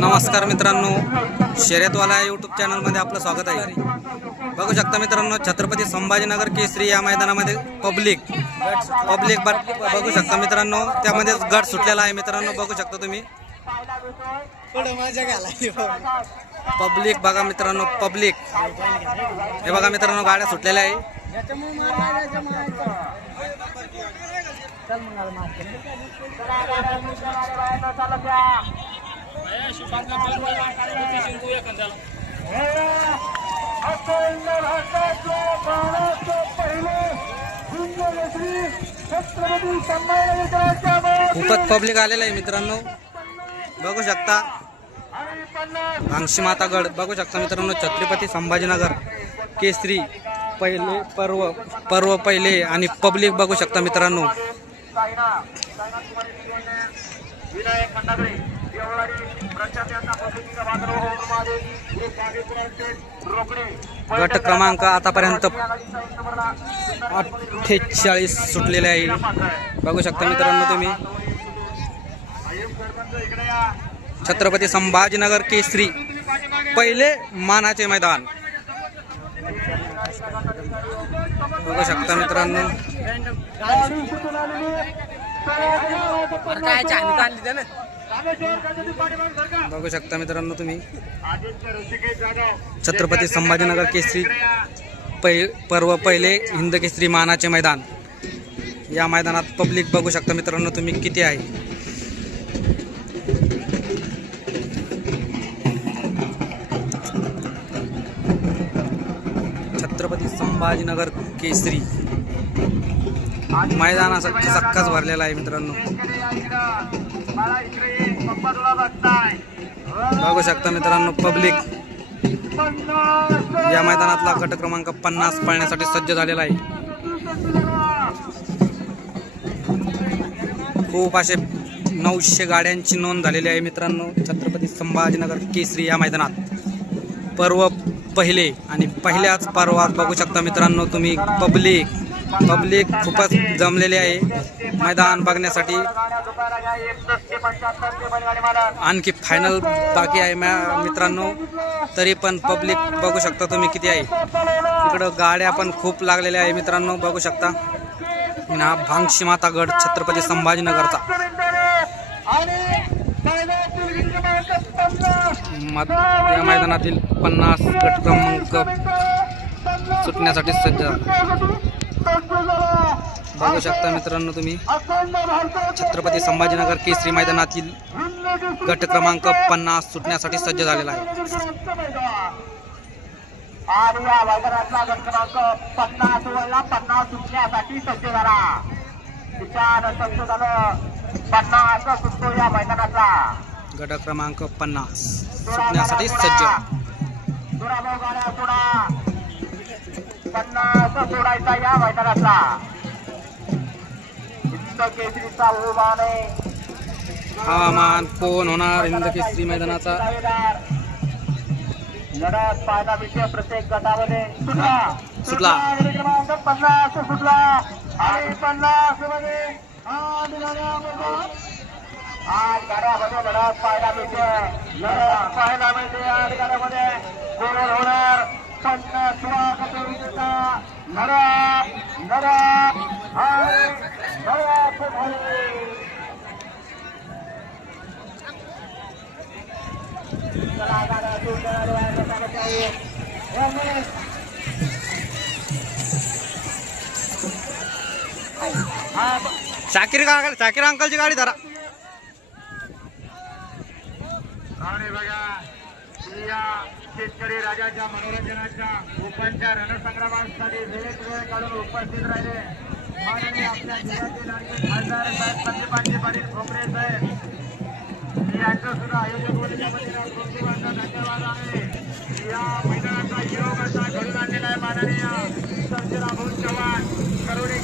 नमस्कार मित्रांनो, शर्यतवाला यूट्यूब चॅनलमध्ये आपलं स्वागत आहे। बघू शकता मित्रांनो, छत्रपती संभाजीनगर केसरी या मैदानामध्ये पब्लिक बघू शकता मित्रांनो, त्यामध्ये गट सुटलेला आहे मित्रांनो। बघू शकता तुम्ही पब्लिक बघा मित्रांनो, पब्लिक हे बघा मित्रांनो, गाड्या सुटलेल्या आहे। खूपच पब्लिक आलेलं आहे मित्रांनो, बघू शकता। भांगशी मातागड बघू शकता मित्रांनो, छत्रपती संभाजीनगर केसरी पहिले पर्व पहिले आणि पब्लिक बघू शकता मित्रांनो। गट क्रमांक आतापर्यंत 48 सुटलेले आहे, बघू शकता मित्रांनो तुम्ही। छत्रपती संभाजीनगर केसरी पहिले मानाचे मैदान बघू शकता मित्रांनो। बघू शकता मित्रांनो तुम्ही, छत्रपती संभाजीनगर केसरी पर्व पहिले हिंद केसरी मानाचे मैदान। या मैदानात पब्लिक बघू शकता मित्रांनो तुम्ही किती आहे। छत्रपती संभाजीनगर केसरी मैदानाचा सक्काच भरलेला आहे मित्रांनो, बघू शकता मित्रांनो। पब्लिक या मैदानातला गट क्रमांक 50 पळण्यासाठी सज्ज झालेला आहे। खूप असे 900 गाड्यांची नोंद झालेली आहे मित्रांनो। छत्रपती संभाजीनगर केसरी या मैदानात पर्व पहिले आणि पहिल्याच पर्वात बघू शकता मित्रांनो तुम्ही, पब्लिक खूपच जमलेले आहे मैदान बघण्यासाठी। आणखी फायनल बाकी आहे मित्रांनो, तरी पण पब्लिक बघू शकता तुम्ही किती आहे। इकडं गाड्या पण खूप लागलेल्या आहे मित्रांनो, बघू शकता। हा भांगशी मातागड छत्रपती संभाजीनगरचा या मैदानातील 50 गट क्रमांक सुटण्यासाठी सज्ज बघू शकता मित्रांनो तुम्ही। छत्रपती संभाजीनगर केसरी मैदानातील गट क्रमांक 50 सुटण्यासाठी सज्ज झालेला आहे। आणि या मैदानातला गट क्रमांक 50 वरला 50 सुटण्यासाठी सज्ज झाला। विचार सज्ज झालं, 50 सुटतो या मैदानातला गट क्रमांक 50 सुटण्यासाठी सज्ज। दुराभाव गाड्या सोडा, 50 सोडायचा या मैदानातला। हिंद केसरीचा बहुमान आहे। हवामान कोण होणार हिंद केसरी मैदानाचा? लढत पाहायला मिळते प्रत्येक गटामध्ये। सुटला क्रमांक 50 सुटला आणि 50 मध्ये आठ गाड्यामध्ये लढत पाहायला मिळते। आठ गाड्यामध्ये गोल होणार 50 शाकीर अंकलची गाडी धरा। आणि बघा, या शेतकरी राजाच्या मनोरंजनाच्या ओपनच्या रणसंग्रामासाठी वेळ काढून उपस्थित राहिले माननीय आपल्या जिल्ह्यातील आणि खासदार साहेब संदीपांचे पाटील खोपरे साहेब यांचं सुद्धा आयोजक होण्याच्या वतीने खूप धन्यवाद आहे। या मैदानाचा योग असा घडून आणलेला आहे माननीय सर्जेराव चव्हाण करोडे।